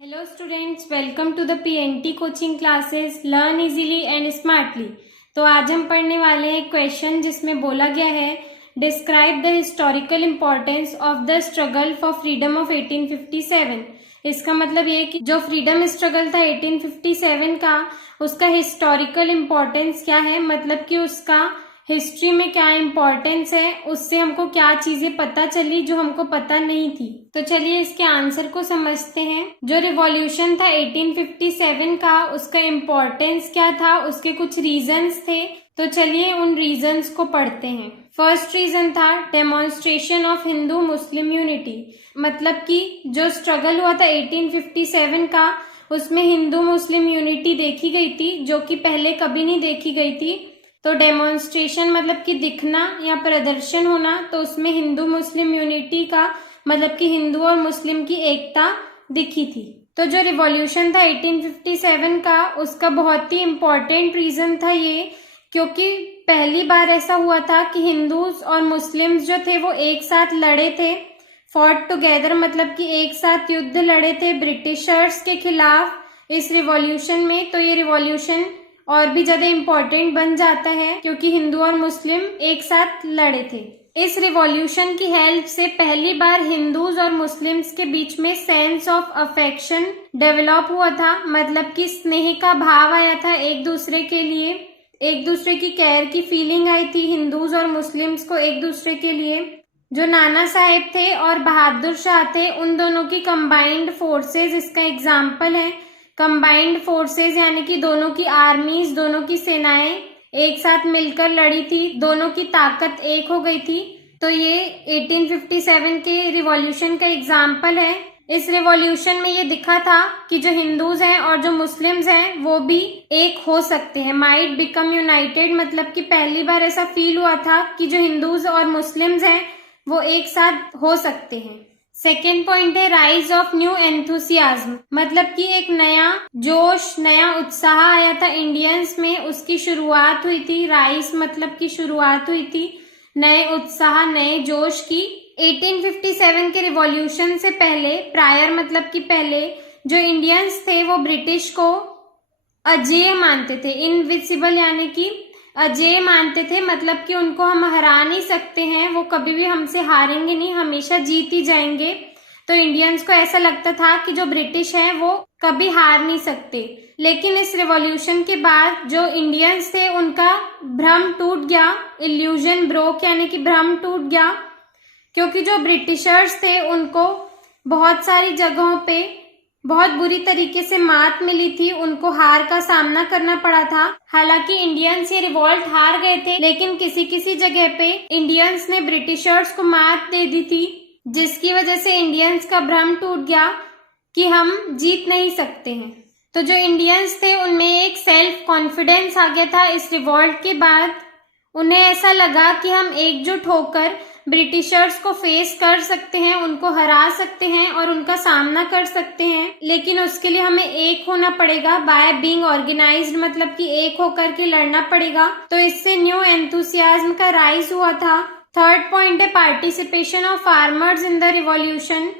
Hello students, welcome to the PNT coaching classes Learn easily and smartly। तो आज हम पढ़ने वाले हैं क्वेश्चन जिसमें बोला गया है describe the historical importance of the struggle for freedom of 1857। इसका मतलब ये कि जो फ्रीडम स्ट्रगल था 1857 का, उसका हिस्टोरिकल इम्पोर्टेंस क्या है, मतलब कि उसका हिस्ट्री में क्या इम्पोर्टेंस है, उससे हमको क्या चीजें पता चली जो हमको पता नहीं थी। तो चलिए इसके आंसर को समझते हैं। जो रिवॉल्यूशन था 1857 का, उसका इम्पोर्टेंस क्या था, उसके कुछ रीजंस थे। तो चलिए उन रीजंस को पढ़ते हैं। फर्स्ट रीजन था demonstration of Hindu Muslim unity, मतलब कि जो स्ट्रगल हुआ था 1857 का, उसमें हिंदू मुस्लिम यूनिटी देखी गई थी जो कि पहले कभी नहीं देखी गई थी। तो डेमोन्स्ट्रेशन मतलब कि दिखना या प्रदर्शन होना, तो उसमें हिंदू मुस्लिम यूनिटी का मतलब कि हिंदू और मुस्लिम की एकता दिखी थी। तो जो रिवॉल्यूशन था 1857 का, उसका बहुत ही इम्पोर्टेंट रीजन था ये, क्योंकि पहली बार ऐसा हुआ था कि हिंदूज और मुस्लिम्स जो थे वो एक साथ लड़े थे, फॉट टुगेदर, मतलब कि एक साथ युद्ध लड़े थे ब्रिटिशर्स के खिलाफ इस रिवॉल्यूशन में। तो ये रिवॉल्यूशन और भी ज्यादा इम्पोर्टेंट बन जाता है क्योंकि हिंदू और मुस्लिम एक साथ लड़े थे। इस रिवॉल्यूशन की हेल्प से पहली बार हिंदूज और मुस्लिम्स के बीच में सेंस ऑफ अफेक्शन डेवलप हुआ था, मतलब कि स्नेह का भाव आया था एक दूसरे के लिए, एक दूसरे की केयर की फीलिंग आई थी हिंदूज और मुस्लिम्स को एक दूसरे के लिए। जो नाना साहेब थे और बहादुर शाह थे, उन दोनों की कंबाइंड फोर्सेस इसका एग्जाम्पल है। कंबाइंड फोर्सेस यानी कि दोनों की आर्मीज, दोनों की सेनाएं एक साथ मिलकर लड़ी थी, दोनों की ताकत एक हो गई थी। तो ये 1857 के रिवॉल्यूशन का एग्जाम्पल है। इस रिवॉल्यूशन में ये दिखा था कि जो हिंदूज हैं और जो मुस्लिम्स हैं वो भी एक हो सकते हैं, माइट बिकम यूनाइटेड, मतलब कि पहली बार ऐसा फील हुआ था कि जो हिंदूज और मुस्लिम्स हैं वो एक साथ हो सकते हैं। सेकेंड पॉइंट है राइज ऑफ न्यू एंथुसियाज्म, मतलब कि एक नया जोश, नया उत्साह आया था इंडियंस में, उसकी शुरुआत हुई थी। राइज मतलब कि शुरुआत हुई थी नए उत्साह, नए जोश की। 1857 के रिवॉल्यूशन से पहले, प्रायर मतलब कि पहले, जो इंडियंस थे वो ब्रिटिश को अजेय मानते थे, इनविजिबल यानी कि अजेय मानते थे, मतलब कि उनको हम हरा नहीं सकते हैं, वो कभी भी हमसे हारेंगे नहीं, हमेशा जीत ही जाएंगे। तो इंडियंस को ऐसा लगता था कि जो ब्रिटिश हैं वो कभी हार नहीं सकते। लेकिन इस रिवॉल्यूशन के बाद जो इंडियंस थे उनका भ्रम टूट गया, इल्यूजन ब्रोक यानी कि भ्रम टूट गया, क्योंकि जो ब्रिटिशर्स थे उनको बहुत सारी जगहों पे बहुत बुरी तरीके से मात मिली थी, उनको हार का सामना करना पड़ा था। हालांकि इंडियंस ये रिवॉल्ट हार गए थे, लेकिन किसी किसी जगह पे इंडियंस ने ब्रिटिशर्स को मात दे दी थी, जिसकी वजह से इंडियंस का भ्रम टूट गया कि हम जीत नहीं सकते हैं। तो जो इंडियंस थे उनमें एक सेल्फ कॉन्फिडेंस आ गया था इस रिवॉल्ट के बाद। उन्हें ऐसा लगा कि हम एकजुट होकर ब्रिटिशर्स को फेस कर सकते हैं, उनको हरा सकते हैं और उनका सामना कर सकते हैं, लेकिन उसके लिए हमें एक होना पड़ेगा, बाय बीइंग ऑर्गेनाइज्ड, मतलब कि एक होकर के लड़ना पड़ेगा। तो इससे न्यू एंथुसियाज्म का राइज हुआ था। थर्ड पॉइंट है participation of farmers in the revolution.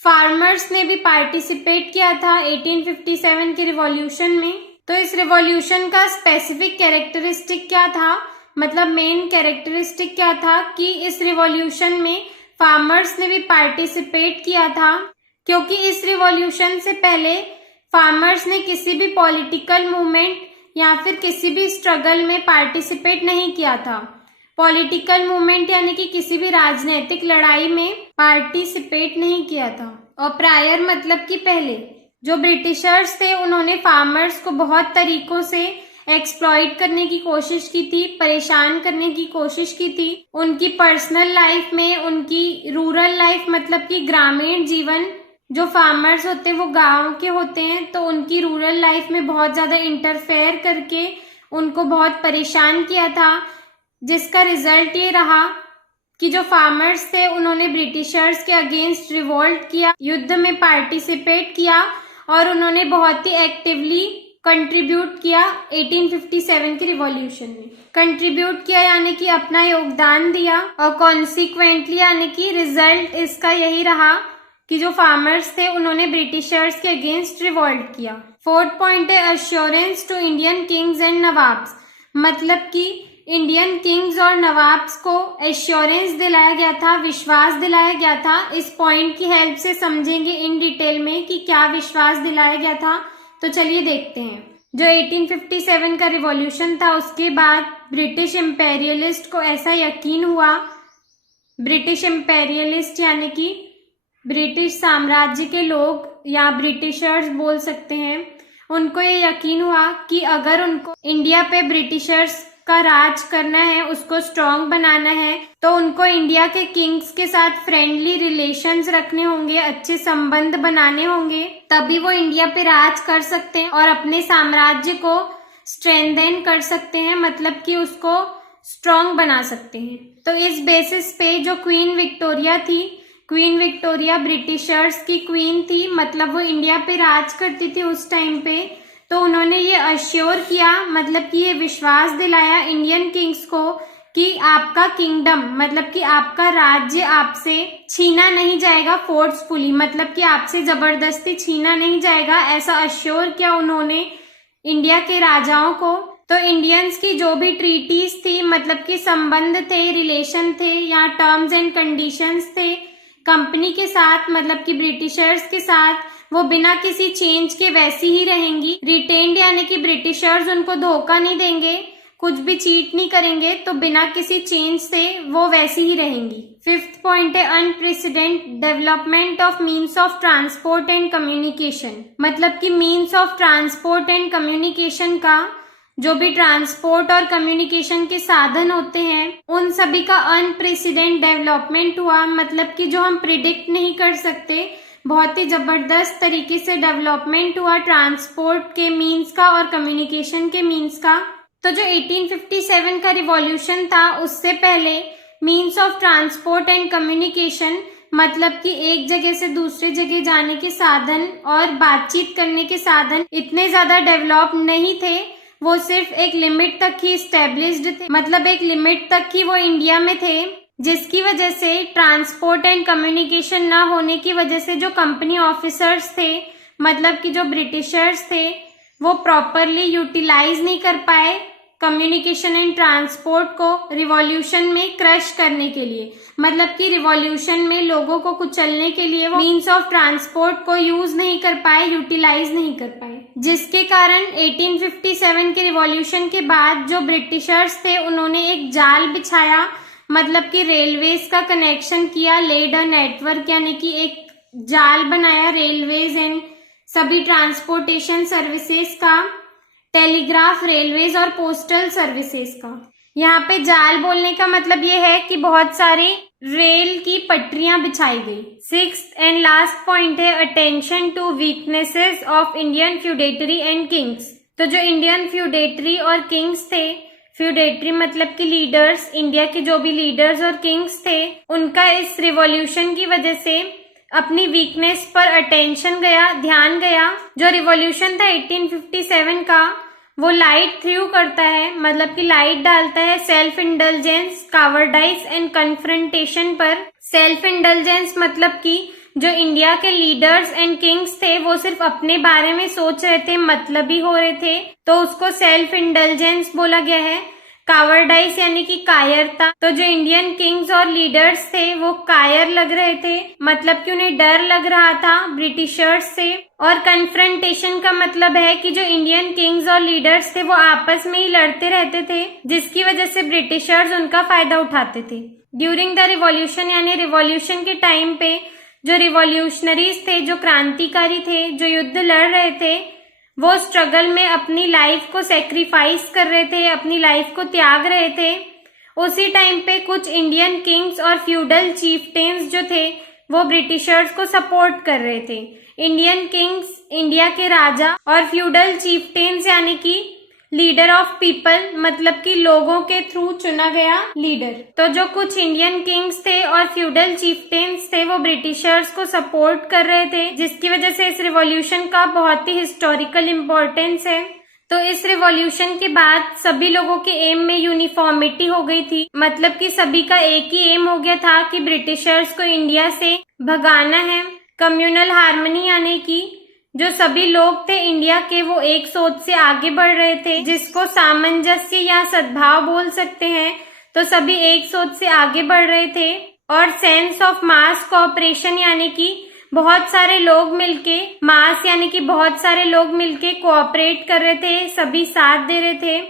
Farmers ने भी पार्टिसिपेट किया था 1857 के रिवॉल्यूशन में। तो इस रिवॉल्यूशन का स्पेसिफिक कैरेक्टरिस्टिक क्या था, मतलब मेन कैरेक्टरिस्टिक क्या था कि इस रिवॉल्यूशन में फार्मर्स ने भी पार्टिसिपेट किया था, क्योंकि इस रिवॉल्यूशन से पहले फार्मर्स ने किसी भी पॉलिटिकल मूवमेंट या फिर किसी भी स्ट्रगल में पार्टिसिपेट नहीं किया था। पॉलिटिकल मूवमेंट यानी कि किसी भी राजनीतिक लड़ाई में पार्टिसिपेट नहीं किया था। और प्रायर मतलब कि पहले, जो ब्रिटिशर्स थे उन्होंने फार्मर्स को बहुत तरीकों से एक्सप्लॉइट करने की कोशिश की थी, परेशान करने की कोशिश की थी। उनकी पर्सनल लाइफ में, उनकी रूरल लाइफ मतलब कि ग्रामीण जीवन, जो फार्मर्स होते हैं वो गांव के होते हैं, तो उनकी रूरल लाइफ में बहुत ज्यादा इंटरफेयर करके उनको बहुत परेशान किया था, जिसका रिजल्ट ये रहा कि जो फार्मर्स थे उन्होंने ब्रिटिशर्स के अगेंस्ट रिवोल्ट किया, युद्ध में पार्टिसिपेट किया और उन्होंने बहुत ही एक्टिवली कंट्रीब्यूट किया 1857 के रिवॉल्यूशन में। कंट्रीब्यूट किया यानी कि अपना योगदान दिया, और कॉन्सिक्वेंटली यानी कि रिजल्ट इसका यही रहा कि जो फार्मर्स थे उन्होंने ब्रिटिशर्स के अगेंस्ट रिवोल्ट किया। फोर्थ पॉइंट है assurance to Indian kings and nawabs, मतलब कि इंडियन किंग्स और नवाब्स को एश्योरेंस दिलाया गया था, विश्वास दिलाया गया था। इस पॉइंट की हेल्प से समझेंगे इन डिटेल में कि क्या विश्वास दिलाया गया था। तो चलिए देखते हैं। जो 1857 का रिवॉल्यूशन था उसके बाद ब्रिटिश इंपेरियलिस्ट को ऐसा यकीन हुआ, ब्रिटिश इंपेरियलिस्ट यानी कि ब्रिटिश साम्राज्य के लोग या ब्रिटिशर्स बोल सकते हैं, उनको ये यकीन हुआ कि अगर उनको इंडिया पे ब्रिटिशर्स का राज करना है, उसको स्ट्रॉन्ग बनाना है, तो उनको इंडिया के किंग्स के साथ फ्रेंडली रिलेशंस रखने होंगे, अच्छे संबंध बनाने होंगे, तभी वो इंडिया पे राज कर सकते हैं और अपने साम्राज्य को स्ट्रेंथन कर सकते हैं, मतलब कि उसको स्ट्रॉन्ग बना सकते हैं। तो इस बेसिस पे जो क्वीन विक्टोरिया थी, क्वीन विक्टोरिया ब्रिटिशर्स की क्वीन थी, मतलब वो इंडिया पे राज करती थी उस टाइम पे, तो उन्होंने ये अश्योर किया, मतलब कि ये विश्वास दिलाया इंडियन किंग्स को कि आपका किंगडम, मतलब कि आपका राज्य आपसे छीना नहीं जाएगा फोर्सफुली, मतलब कि आपसे जबरदस्ती छीना नहीं जाएगा, ऐसा अश्योर किया उन्होंने इंडिया के राजाओं को। तो इंडियंस की जो भी ट्रीटीज थी, मतलब कि संबंध थे, रिलेशन थे या टर्म्स एंड कंडीशंस थे कंपनी के साथ, मतलब कि ब्रिटिशर्स के साथ, वो बिना किसी चेंज के वैसी ही रहेंगी। रिटेन्ड यानी कि ब्रिटिशर्स उनको धोखा नहीं देंगे, कुछ भी चीट नहीं करेंगे, तो बिना किसी चेंज से वो वैसी ही रहेंगी। फिफ्थ पॉइंट है unprecedented development of means of transport and communication, मतलब कि means of transport and communication का, जो भी ट्रांसपोर्ट और कम्युनिकेशन के साधन होते हैं, उन सभी का अनप्रेसिडेंट डेवलपमेंट हुआ, मतलब कि जो हम प्रिडिक्ट नहीं कर सकते, बहुत ही जबरदस्त तरीके से डेवलपमेंट हुआ ट्रांसपोर्ट के मीन्स का और कम्युनिकेशन के मीन्स का। तो जो 1857 का रिवॉल्यूशन था उससे पहले means of transport and communication, मतलब कि एक जगह से दूसरे जगह जाने के साधन और बातचीत करने के साधन इतने ज्यादा डेवलप नहीं थे, वो सिर्फ एक लिमिट तक ही स्टेब्लिश्ड थे, मतलब एक लिमिट तक ही वो इंडिया में थे, जिसकी वजह से ट्रांसपोर्ट एंड कम्युनिकेशन ना होने की वजह से जो कंपनी ऑफिसर्स थे, मतलब कि जो ब्रिटिशर्स थे, वो प्रॉपरली यूटिलाइज नहीं कर पाए कम्युनिकेशन एंड ट्रांसपोर्ट को रिवॉल्यूशन में क्रश करने के लिए, मतलब कि रिवॉल्यूशन में लोगों को कुचलने के लिए वो मीन्स ऑफ ट्रांसपोर्ट को यूज नहीं कर पाए, यूटिलाइज नहीं कर पाए, जिसके कारण 1857 के रिवॉल्यूशन के बाद जो ब्रिटिशर्स थे उन्होंने एक जाल बिछाया, मतलब कि रेलवेज का कनेक्शन किया, लेड अ नेटवर्क यानी कि एक जाल बनाया रेलवेज एंड सभी ट्रांसपोर्टेशन सर्विसेज का, टेलीग्राफ, रेलवेज और पोस्टल सर्विसेज का। यहाँ पे जाल बोलने का मतलब ये है कि बहुत सारे रेल की पटरियां बिछाई गई। सिक्स्थ एंड लास्ट पॉइंट है attention to weaknesses of Indian feudatory and kings. तो जो इंडियन फ्यूडेटरी और किंग्स थे, फ्यूडेटरी मतलब कि लीडर्स, इंडिया के जो भी लीडर्स और किंग्स थे, उनका इस रिवॉल्यूशन की वजह से अपनी वीकनेस पर अटेंशन गया, ध्यान गया। जो रिवॉल्यूशन था 1857 का, वो लाइट थ्रू करता है, मतलब कि लाइट डालता है सेल्फ इंडल्जेंस, कावर्डाइज एंड कन्फ्रंटेशन पर। सेल्फ इंडल्जेंस मतलब कि जो इंडिया के लीडर्स एंड किंग्स थे वो सिर्फ अपने बारे में सोच रहे थे, मतलबी हो रहे थे, तो उसको सेल्फ इंडल्जेंस बोला गया है। कावर्डाइज यानी कि कायरता, तो जो इंडियन किंग्स और लीडर्स थे वो कायर लग रहे थे, मतलब कि उन्हें डर लग रहा था ब्रिटिशर्स से। और कन्फ्रंटेशन का मतलब है कि जो इंडियन किंग्स और लीडर्स थे वो आपस में ही लड़ते रहते थे, जिसकी वजह से ब्रिटिशर्स उनका फायदा उठाते थे। ड्यूरिंग द रिवॉल्यूशन यानी रिवॉल्यूशन के टाइम पे जो रिवॉल्यूशनरीज थे, जो क्रांतिकारी थे, जो युद्ध लड़ रहे थे, वो स्ट्रगल में अपनी लाइफ को सेक्रीफाइस कर रहे थे, अपनी लाइफ को त्याग रहे थे। उसी टाइम पे कुछ इंडियन किंग्स और फ्यूडल चीफटेन्स जो थे वो ब्रिटिशर्स को सपोर्ट कर रहे थे। इंडियन किंग्स इंडिया के राजा और फ्यूडल चीफटेन्स यानी कि लीडर ऑफ पीपल, मतलब कि लोगों के थ्रू चुना गया लीडर। तो जो कुछ इंडियन किंग्स थे और फ्यूडल चीफटेन्स थे वो ब्रिटिशर्स को सपोर्ट कर रहे थे, जिसकी वजह से इस रिवॉल्यूशन का बहुत ही हिस्टोरिकल इम्पोर्टेंस है। तो इस रिवॉल्यूशन के बाद सभी लोगों के एम में यूनिफॉर्मिटी हो गई थी, मतलब कि सभी का एक ही एम हो गया था कि ब्रिटिशर्स को इंडिया से भगाना है, कम्युनल हार्मनी यानी कि जो सभी लोग थे इंडिया के वो एक सोच से आगे बढ़ रहे थे, जिसको सामंजस्य या सद्भाव बोल सकते हैं। तो सभी एक सोच से आगे बढ़ रहे थे। और सेंस ऑफ मास कोऑपरेशन यानी कि बहुत सारे लोग मिलके, मास यानी कि बहुत सारे लोग मिलके कोऑपरेट कर रहे थे, सभी साथ दे रहे थे,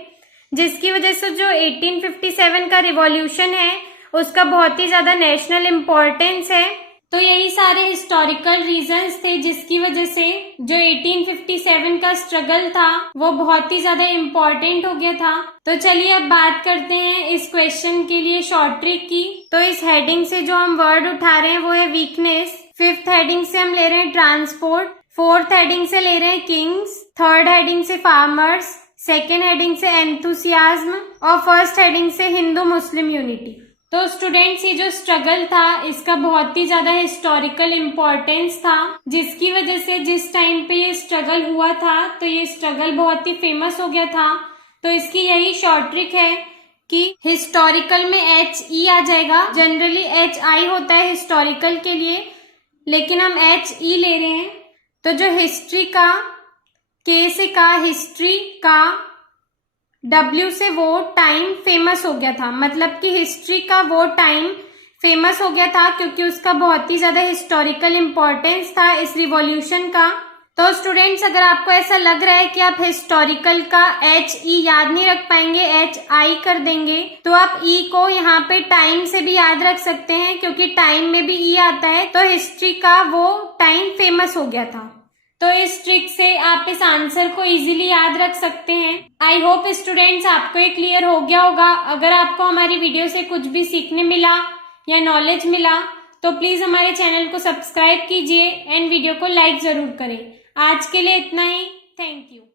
जिसकी वजह से जो 1857 का रिवॉल्यूशन है उसका बहुत ही ज्यादा नेशनल इम्पोर्टेंस है। तो यही सारे हिस्टोरिकल रीजंस थे जिसकी वजह से जो 1857 का स्ट्रगल था वो बहुत ही ज्यादा इम्पोर्टेंट हो गया था। तो चलिए अब बात करते हैं इस क्वेश्चन के लिए शॉर्ट ट्रिक की। तो इस हेडिंग से जो हम वर्ड उठा रहे हैं वो है वीकनेस, फिफ्थ हेडिंग से हम ले रहे हैं ट्रांसपोर्ट, फोर्थ हेडिंग से ले रहे हैं किंग्स, थर्ड हेडिंग से फार्मर्स, सेकेंड हेडिंग से एंथुसियाज्म और फर्स्ट हेडिंग से हिंदू मुस्लिम यूनिटी। तो स्टूडेंट्स ये जो स्ट्रगल था इसका बहुत ही ज्यादा हिस्टोरिकल इम्पोर्टेंस था, जिसकी वजह से जिस टाइम पे ये स्ट्रगल हुआ था तो ये स्ट्रगल बहुत ही फेमस हो गया था। तो इसकी यही शॉर्ट ट्रिक है कि हिस्टोरिकल में HE आ जाएगा, जनरली HI होता है हिस्टोरिकल के लिए, लेकिन हम HE ले रहे हैं। तो जो हिस्ट्री का K से का, हिस्ट्री का W से वो टाइम फेमस हो गया था, मतलब कि हिस्ट्री का वो टाइम फेमस हो गया था क्योंकि उसका बहुत ही ज्यादा हिस्टोरिकल इम्पोर्टेंस था इस रिवॉल्यूशन का। तो स्टूडेंट्स अगर आपको ऐसा लग रहा है कि आप हिस्टोरिकल का HE याद नहीं रख पाएंगे, HI कर देंगे, तो आप E को यहाँ पे टाइम से भी याद रख सकते हैं क्योंकि टाइम में भी E आता है। तो हिस्ट्री का वो टाइम फेमस हो गया था। तो इस ट्रिक से आप इस आंसर को इजीली याद रख सकते हैं। आई होप स्टूडेंट्स आपको ये क्लियर हो गया होगा। अगर आपको हमारी वीडियो से कुछ भी सीखने मिला या नॉलेज मिला तो प्लीज हमारे चैनल को सब्सक्राइब कीजिए एंड वीडियो को लाइक जरूर करें। आज के लिए इतना ही। Thank you.